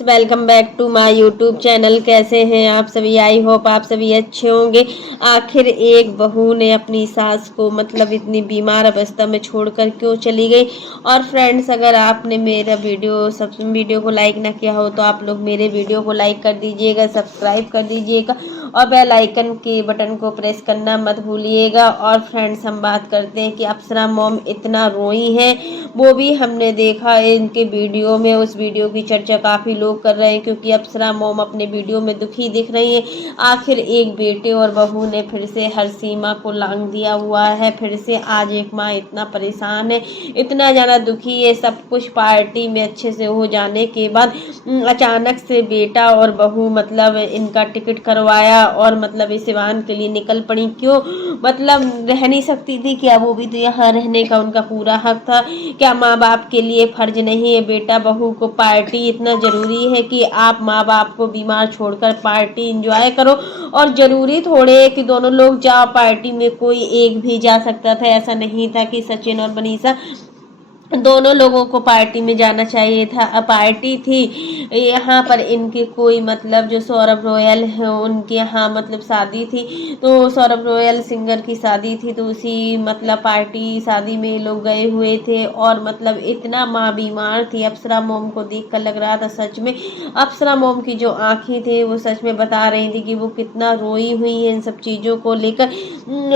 Welcome back to my YouTube channel. कैसे हैं आप सभी? आई होप आप सभी अच्छे होंगे। आखिर एक बहू ने अपनी सास को मतलब इतनी बीमार अवस्था में छोड़कर क्यों चली गई। और फ्रेंड्स, अगर आपने मेरा वीडियो को लाइक ना किया हो तो आप लोग मेरे वीडियो को लाइक कर दीजिएगा, सब्सक्राइब कर दीजिएगा और बेल आइकन के बटन को प्रेस करना मत भूलिएगा। और फ्रेंड्स, हम बात करते हैं कि अप्सरा मॉम इतना रोई है, वो भी हमने देखा है इनके वीडियो में। उस वीडियो की चर्चा काफ़ी लोग कर रहे हैं क्योंकि अप्सरा मॉम अपने वीडियो में दुखी दिख रही है। आखिर एक बेटे और बहू ने फिर से हर सीमा को लांघ दिया हुआ है। फिर से आज एक माँ इतना परेशान है, इतना ज़्यादा दुखी है। सब कुछ पार्टी में अच्छे से हो जाने के बाद अचानक से बेटा और बहू मतलब इनका टिकट करवाया और मतलब इस सिवान के लिए निकल पड़ी। क्यों? मतलब रह नहीं सकती थी क्या? वो भी तो यहाँ रहने का उनका पूरा हक था। क्या माँ बाप के लिए फर्ज नहीं है बेटा बहू को पार्टी? इतना ज़रूरी है कि आप माँ बाप को बीमार छोड़कर पार्टी इंजॉय करो? और ज़रूरी थोड़े है कि दोनों लोग जाओ पार्टी में, कोई एक भी जा सकता था। ऐसा नहीं था कि सचिन और मनीषा दोनों लोगों को पार्टी में जाना चाहिए था। पार्टी थी यहाँ पर इनके कोई मतलब जो सौरभ रॉयल है उनके यहाँ मतलब शादी थी, तो सौरभ रॉयल सिंगर की शादी थी, तो उसी मतलब पार्टी शादी में लोग गए हुए थे। और मतलब इतना माँ बीमार थी। अप्सरा मोम को देखकर लग रहा था सच में अप्सरा मोम की जो आंखें थी वो सच में बता रही थी कि वो कितना रोई हुई है इन सब चीज़ों को लेकर।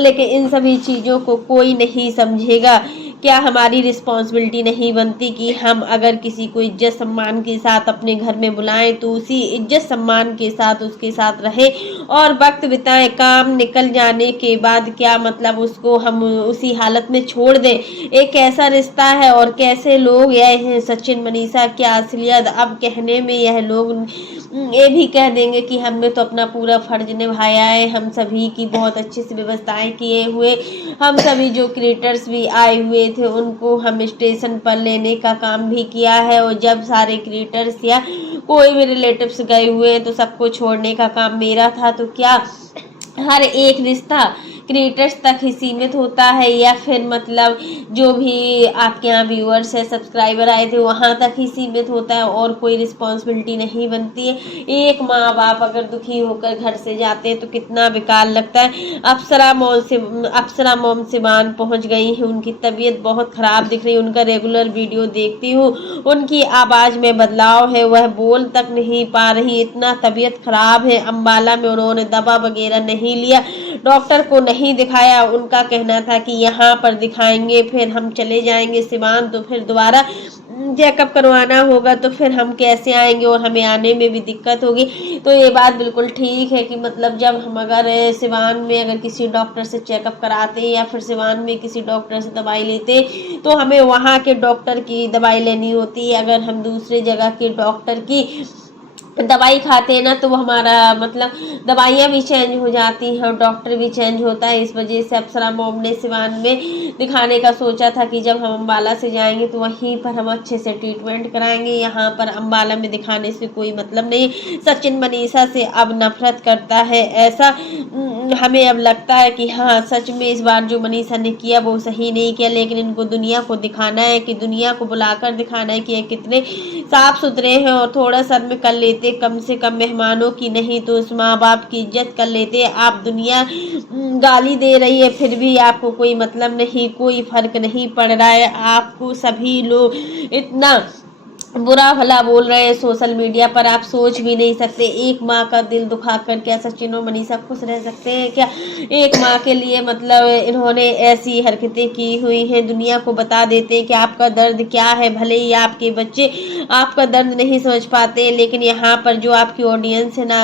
लेकिन इन सभी चीज़ों को कोई नहीं समझेगा। क्या हमारी रिस्पॉन्सिबिलिटी नहीं बनती कि हम अगर किसी को इज्जत सम्मान के साथ अपने घर में बुलाएं तो उसी इज्जत सम्मान के साथ उसके साथ रहे और वक्त बिताएं? काम निकल जाने के बाद क्या मतलब उसको हम उसी हालत में छोड़ दें? एक ऐसा रिश्ता है और कैसे लोग यह हैं सचिन मनीषा क्या असलियत। अब कहने में यह लोग ये भी कह देंगे कि हमने तो अपना पूरा फर्ज निभाया है, हम सभी की बहुत अच्छे से व्यवस्थाएं किए हुए, हम सभी जो क्रिएटर्स भी आए हुए थे उनको हम स्टेशन पर लेने का काम भी किया है। और जब सारे क्रिएटर्स या कोई भी रिलेटिव्स गए हुए हैं तो सबको छोड़ने का काम मेरा था। तो क्या हर एक रिश्ता क्रिएटर्स तक ही सीमित होता है या फिर मतलब जो भी आपके यहाँ व्यूअर्स है, सब्सक्राइबर आए थे वहाँ तक ही सीमित होता है और कोई रिस्पॉन्सिबिलिटी नहीं बनती है? एक माँ बाप अगर दुखी होकर घर से जाते हैं तो कितना बेकार लगता है। अप्सरा मोम सिवान पहुँच गई है। उनकी तबीयत बहुत ख़राब दिख रही है। उनका रेगुलर वीडियो देखती हूँ, उनकी आवाज़ में बदलाव है, वह बोल तक नहीं पा रही, इतना तबीयत ख़राब है। अम्बाला में उन्होंने दवा वगैरह नहीं लिया, डॉक्टर को नहीं दिखाया। उनका कहना था कि यहाँ पर दिखाएंगे फिर हम चले जाएंगे सिवान, तो फिर दोबारा चेकअप करवाना होगा तो फिर हम कैसे आएंगे और हमें आने में भी दिक्कत होगी। तो ये बात बिल्कुल ठीक है कि मतलब जब हम अगर सिवान में अगर किसी डॉक्टर से चेकअप कराते हैं या फिर सिवान में किसी डॉक्टर से दवाई लेते तो हमें वहाँ के डॉक्टर की दवाई लेनी होती है। अगर हम दूसरे जगह के डॉक्टर की दवाई खाते हैं ना तो वो हमारा मतलब दवाइयाँ भी चेंज हो जाती हैं और डॉक्टर भी चेंज होता है। इस वजह से अप्सरा मोम ने सिवान में दिखाने का सोचा था कि जब हम अम्बाला से जाएंगे तो वहीं पर हम अच्छे से ट्रीटमेंट कराएंगे। यहाँ पर अम्बाला में दिखाने से कोई मतलब नहीं। सचिन मनीषा से अब नफरत करता है, ऐसा हमें अब लगता है कि हाँ सच में इस बार जो मनीषा ने किया वो सही नहीं किया। लेकिन इनको दुनिया को दिखाना है, कि दुनिया को बुलाकर दिखाना है कि ये कितने साफ सुथरे हैं और थोड़ा शर्म कर लेते कम से कम मेहमानों की, नहीं तो उस माँ बाप की इज्जत कर लेते। आप दुनिया गाली दे रही है फिर भी आपको कोई मतलब नहीं, कोई फर्क नहीं पड़ रहा है। आपको सभी लोग इतना बुरा भला बोल रहे हैं सोशल मीडिया पर, आप सोच भी नहीं सकते। एक माँ का दिल दुखाकर क्या सचिन और मनीषा खुश रह सकते हैं क्या? एक माँ के लिए मतलब इन्होंने ऐसी हरकतें की हुई हैं, दुनिया को बता देते हैं कि आपका दर्द क्या है। भले ही आपके बच्चे आपका दर्द नहीं समझ पाते लेकिन यहाँ पर जो आपकी ऑडियंस है ना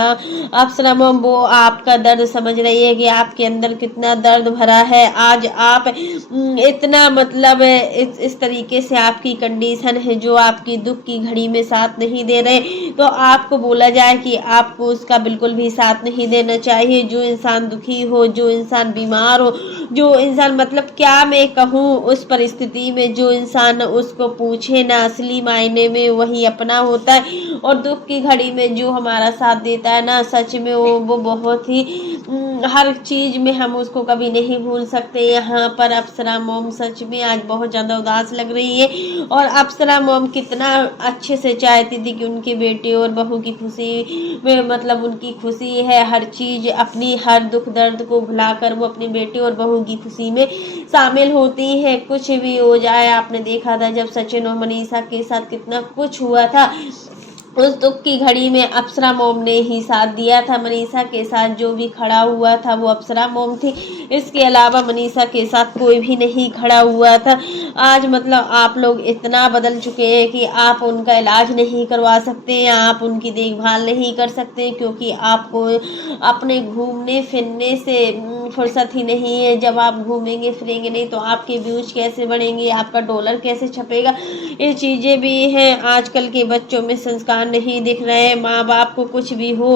अप्सरा मोम, वो आपका दर्द समझ रही है कि आपके अंदर कितना दर्द भरा है। आज आप इतना मतलब इस तरीके से आपकी कंडीशन है, जो आपकी दुख की घड़ी में साथ नहीं दे रहे, तो आपको बोला जाए कि आपको उसका बिल्कुल भी साथ नहीं देना चाहिए। जो इंसान दुखी हो, जो इंसान बीमार हो, जो इंसान मतलब क्या मैं कहूँ उस परिस्थिति में जो इंसान उसको पूछे ना, असली मायने में वही अपना होता है। और दुख की घड़ी में जो हमारा साथ देता है ना, सच में वो बहुत ही हर चीज़ में हम उसको कभी नहीं भूल सकते। यहाँ पर अप्सरा मोम सच में आज बहुत ज़्यादा उदास लग रही है और अप्सरा मोम कितना अच्छे से चाहती थी कि उनके बेटे और बहू की खुशी में मतलब उनकी खुशी है, हर चीज़ अपनी हर दुख दर्द को भुलाकर वो अपने बेटे और बहू की खुशी में शामिल होती हैं। कुछ भी हो जाए, आपने देखा था जब सचिन और मनीषा के साथ कितना कुछ हुआ था, उस दुख की घड़ी में अप्सरा मोम ने ही साथ दिया था। मनीषा के साथ जो भी खड़ा हुआ था वो अप्सरा मोम थी, इसके अलावा मनीषा के साथ कोई भी नहीं खड़ा हुआ था। आज मतलब आप लोग इतना बदल चुके हैं कि आप उनका इलाज नहीं करवा सकते, आप उनकी देखभाल नहीं कर सकते, क्योंकि आपको अपने घूमने फिरने से फुर्सत ही नहीं है। जब आप घूमेंगे फिरेंगे नहीं तो आपके व्यूज कैसे बढ़ेंगे, आपका डॉलर कैसे छपेगा, ये चीज़ें भी हैं। आजकल के बच्चों में संस्कार नहीं दिख रहे हैं। माँ बाप को कुछ भी हो,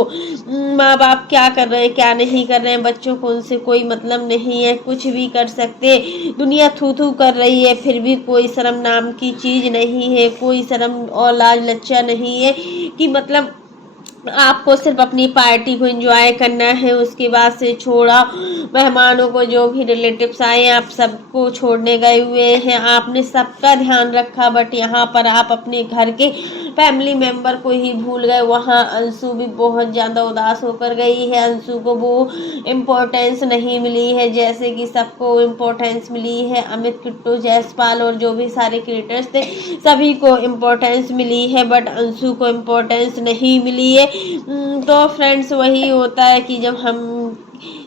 माँ बाप क्या कर रहे हैं क्या नहीं कर रहे हैं, बच्चों को उनसे कोई मतलब नहीं है, कुछ भी कर सकते। दुनिया थू थू कर रही है, फिर भी कोई शर्म नाम की चीज़ नहीं है, कोई शर्म और लाज लज्जा नहीं है कि मतलब आपको सिर्फ अपनी पार्टी को एंजॉय करना है। उसके बाद से छोड़ा मेहमानों को, जो भी रिलेटिव्स आए आप सबको छोड़ने गए हुए हैं, आपने सबका ध्यान रखा, बट यहाँ पर आप अपने घर के फैमिली मेंबर को ही भूल गए। वहाँ अंशु भी बहुत ज़्यादा उदास होकर गई है। अंशु को वो इम्पोर्टेंस नहीं मिली है जैसे कि सबको इम्पोर्टेंस मिली है। अमित, किट्टू, जयसपाल और जो भी सारे क्रिएटर्स थे सभी को इम्पोर्टेंस मिली है, बट अंशु को इम्पोर्टेंस नहीं मिली है। तो फ्रेंड्स वही होता है कि जब हम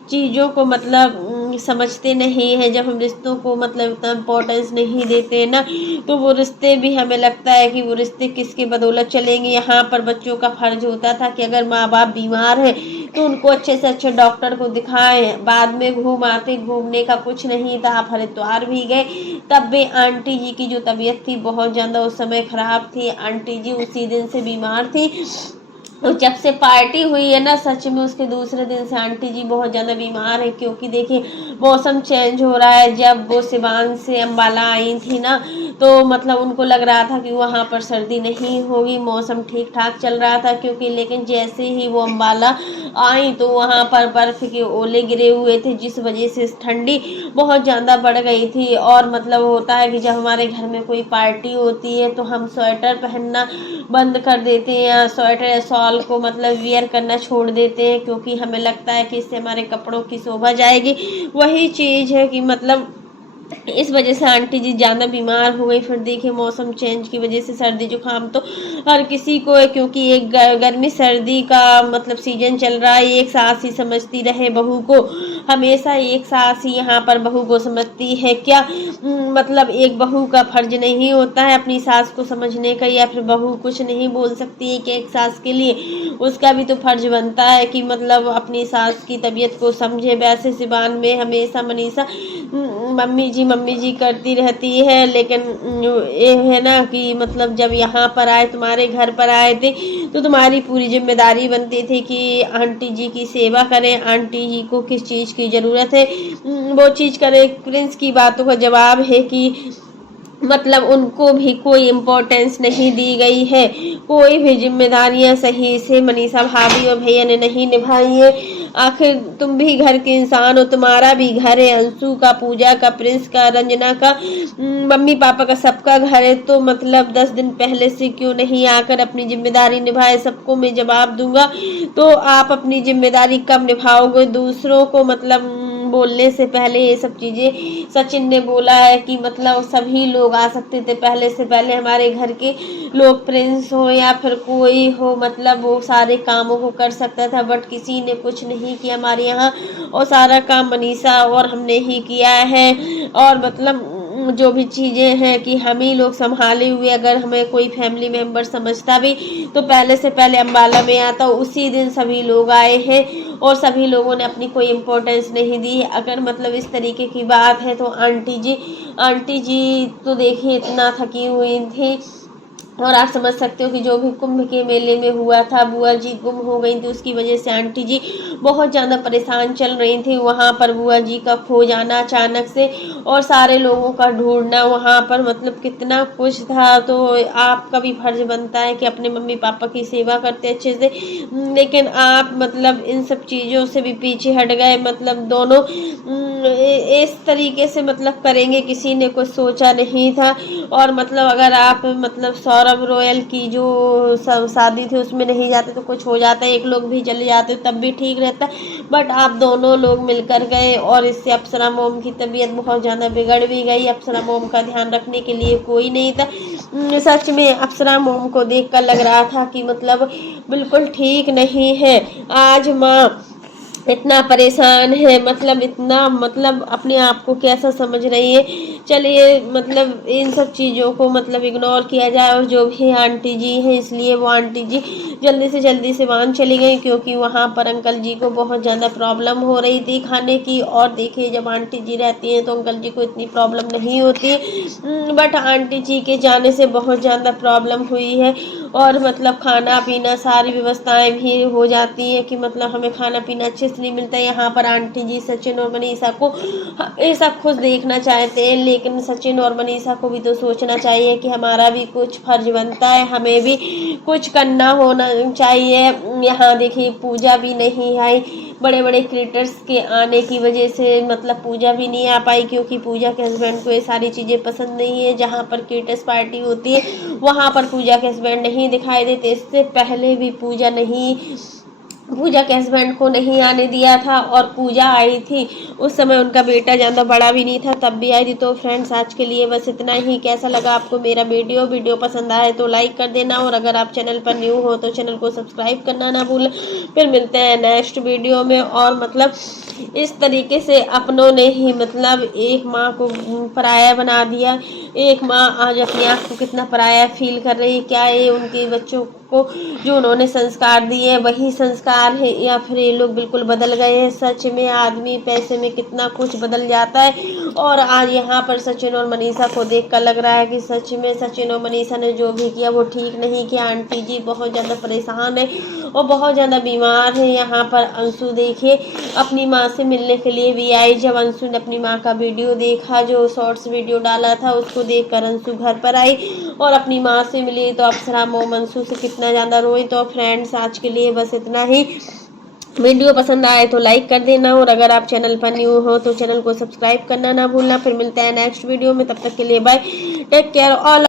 चीज़ों को मतलब समझते नहीं हैं, जब हम रिश्तों को मतलब इतना इम्पोर्टेंस नहीं देते ना, तो वो रिश्ते भी हमें लगता है कि वो रिश्ते किसके बदौलत चलेंगे। यहाँ पर बच्चों का फर्ज होता था कि अगर माँ बाप बीमार हैं तो उनको अच्छे से अच्छे डॉक्टर को दिखाएं। बाद में घूमने का कुछ नहीं था, आप हरिद्वार भी गए, तब भी आंटी जी की जो तबीयत थी बहुत ज़्यादा उस समय ख़राब थी। आंटी जी उसी दिन से बीमार थी। तो जब से पार्टी हुई है ना, सच में उसके दूसरे दिन से आंटी जी बहुत ज़्यादा बीमार है, क्योंकि देखिए मौसम चेंज हो रहा है। जब वो सिवान से अम्बाला आई थी ना, तो मतलब उनको लग रहा था कि वहाँ पर सर्दी नहीं होगी, मौसम ठीक ठाक चल रहा था, क्योंकि लेकिन जैसे ही वो अम्बाला आई तो वहाँ पर बर्फ़ के ओले गिरे हुए थे, जिस वजह से ठंडी बहुत ज़्यादा बढ़ गई थी। और मतलब होता है कि जब हमारे घर में कोई पार्टी होती है तो हम स्वेटर पहनना बंद कर देते हैं, या स्वेटर या शॉल को मतलब वियर करना छोड़ देते हैं, क्योंकि हमें लगता है कि इससे हमारे कपड़ों की शोभा जाएगी। वही चीज़ है कि मतलब इस वजह से आंटी जी ज़्यादा बीमार हो गई। फिर देखिए मौसम चेंज की वजह से सर्दी जुकाम तो हर किसी को है, क्योंकि एक गर्मी सर्दी का मतलब सीजन चल रहा है। एक सास ही समझती रहे बहू को, हमेशा एक सास ही यहाँ पर बहू को समझती है क्या? मतलब एक बहू का फर्ज नहीं होता है अपनी सास को समझने का, या फिर बहू कुछ नहीं बोल सकती है कि एक सास के लिए उसका भी तो फर्ज बनता है कि मतलब अपनी सास की तबीयत को समझे। वैसे सिवान में हमेशा मनीषा मम्मी जी करती रहती है, लेकिन ये है ना कि मतलब जब यहाँ पर आए, तुम्हारे घर पर आए थे, तो तुम्हारी पूरी जिम्मेदारी बनती थी कि आंटी जी की सेवा करें, आंटी जी को किस चीज़ की ज़रूरत है वो चीज़ करें। प्रिंस की बातों का जवाब है कि मतलब उनको भी कोई इम्पोर्टेंस नहीं दी गई है, कोई भी जिम्मेदारियां सही से मनीषा भाभी और भैया ने नहीं निभाई है। आखिर तुम भी घर के इंसान हो, तुम्हारा भी घर है, अंशु का, पूजा का, प्रिंस का, रंजना का, मम्मी पापा का, सबका घर है। तो मतलब 10 दिन पहले से क्यों नहीं आकर अपनी जिम्मेदारी निभाए? सबको मैं जवाब दूंगा। तो आप अपनी जिम्मेदारी कब निभाओगे? दूसरों को मतलब बोलने से पहले ये सब चीज़ें सचिन ने बोला है कि मतलब सभी लोग आ सकते थे, पहले से पहले हमारे घर के लोग, प्रिंस हो या फिर कोई हो, मतलब वो सारे कामों को कर सकता था, बट किसी ने कुछ नहीं किया हमारे यहाँ। और सारा काम मनीषा और हमने ही किया है। और मतलब जो भी चीज़ें हैं कि हम ही लोग संभाले हुए। अगर हमें कोई फैमिली मेम्बर समझता भी तो पहले से पहले अम्बाला में आता, उसी दिन सभी लोग आए हैं और सभी लोगों ने अपनी कोई इम्पोर्टेंस नहीं दी। अगर मतलब इस तरीके की बात है तो आंटी जी तो देखिए इतना थकी हुई थी। और आप समझ सकते हो कि जो भी कुंभ के मेले में हुआ था, बुआ जी गुम हो गई थी, उसकी वजह से आंटी जी बहुत ज़्यादा परेशान चल रही थी। वहाँ पर बुआ जी का खो जाना अचानक से और सारे लोगों का ढूंढना, वहाँ पर मतलब कितना कुछ था। तो आपका भी फर्ज बनता है कि अपने मम्मी पापा की सेवा करते अच्छे से, लेकिन आप मतलब इन सब चीज़ों से भी पीछे हट गए। मतलब दोनों इस तरीके से मतलब करेंगे, किसी ने कुछ सोचा नहीं था। और मतलब अगर आप मतलब सौरभ रोयल की जो शादी थी उसमें नहीं जाते तो कुछ हो जाता है, एक लोग भी चले जाते तब भी ठीक रहता, बट आप दोनों लोग मिलकर गए और इससे अप्सरा मोम की तबीयत बहुत ज़्यादा बिगड़ भी गई। अप्सरा मोम का ध्यान रखने के लिए कोई नहीं था। सच में अप्सरा मोम को देखकर लग रहा था कि मतलब बिल्कुल ठीक नहीं है। आज माँ इतना परेशान है, मतलब इतना मतलब अपने आप को कैसा समझ रही है। चलिए मतलब इन सब चीज़ों को मतलब इग्नोर किया जाए, और जो भी आंटी जी हैं, इसलिए वो आंटी जी जल्दी से वहाँ चली गई, क्योंकि वहाँ पर अंकल जी को बहुत ज़्यादा प्रॉब्लम हो रही थी खाने की। और देखिए जब आंटी जी रहती हैं तो अंकल जी को इतनी प्रॉब्लम नहीं होती, बट आंटी जी के जाने से बहुत ज़्यादा प्रॉब्लम हुई है। और मतलब खाना पीना सारी व्यवस्थाएं भी हो जाती है कि मतलब हमें खाना पीना अच्छे से नहीं मिलता है। यहाँ पर आंटी जी सचिन और मनीषा को हमेशा खुश देखना चाहते हैं, लेकिन सचिन और मनीषा को भी तो सोचना चाहिए कि हमारा भी कुछ फर्ज बनता है, हमें भी कुछ करना होना चाहिए। यहाँ देखिए पूजा भी नहीं आई, बड़े बड़े क्रिएटर्स के आने की वजह से मतलब पूजा भी नहीं आ पाई, क्योंकि पूजा के हस्बैंड को ये सारी चीज़ें पसंद नहीं है। जहाँ पर क्रिएटर्स पार्टी होती है वहाँ पर पूजा के हस्बैंड नहीं दिखाई देते। इससे पहले भी पूजा के हस्बैंड को नहीं आने दिया था, और पूजा आई थी उस समय उनका बेटा ज़्यादा बड़ा भी नहीं था, तब भी आई थी। तो फ्रेंड्स आज के लिए बस इतना ही। कैसा लगा आपको मेरा वीडियो पसंद आए तो लाइक कर देना, और अगर आप चैनल पर न्यू हो तो चैनल को सब्सक्राइब करना ना भूलें। फिर मिलते हैं नेक्स्ट वीडियो में। और मतलब इस तरीके से अपनों ने ही मतलब एक माँ को पराया बना दिया। एक माँ आज अपने आप को कितना पराया फील कर रही है। क्या ये उनके बच्चों को जो उन्होंने संस्कार दिए वही संस्कार है, या फिर ये लोग बिल्कुल बदल गए हैं। सच में आदमी पैसे में कितना कुछ बदल जाता है। और आज यहाँ पर सचिन और मनीषा को देखकर लग रहा है कि सच में सचिन और मनीषा ने जो भी किया वो ठीक नहीं किया। आंटी जी बहुत ज़्यादा परेशान है और बहुत ज़्यादा बीमार है। यहाँ पर अंशु देखिए अपनी माँ से मिलने के लिए भी आई। जब अंशु ने अपनी माँ का वीडियो देखा, जो शॉर्ट्स वीडियो डाला था, उसको देखकर अंशु घर पर आई और अपनी माँ से मिली। तो अप्सरा मोम अंशु से कितना ज़्यादा रोई। तो फ्रेंड्स आज के लिए बस इतना ही। वीडियो पसंद आए तो लाइक कर देना, और अगर आप चैनल पर न्यू हो तो चैनल को सब्सक्राइब करना ना भूलना। फिर मिलते हैं नेक्स्ट वीडियो में, तब तक के लिए बाय, टेक केयर ऑल।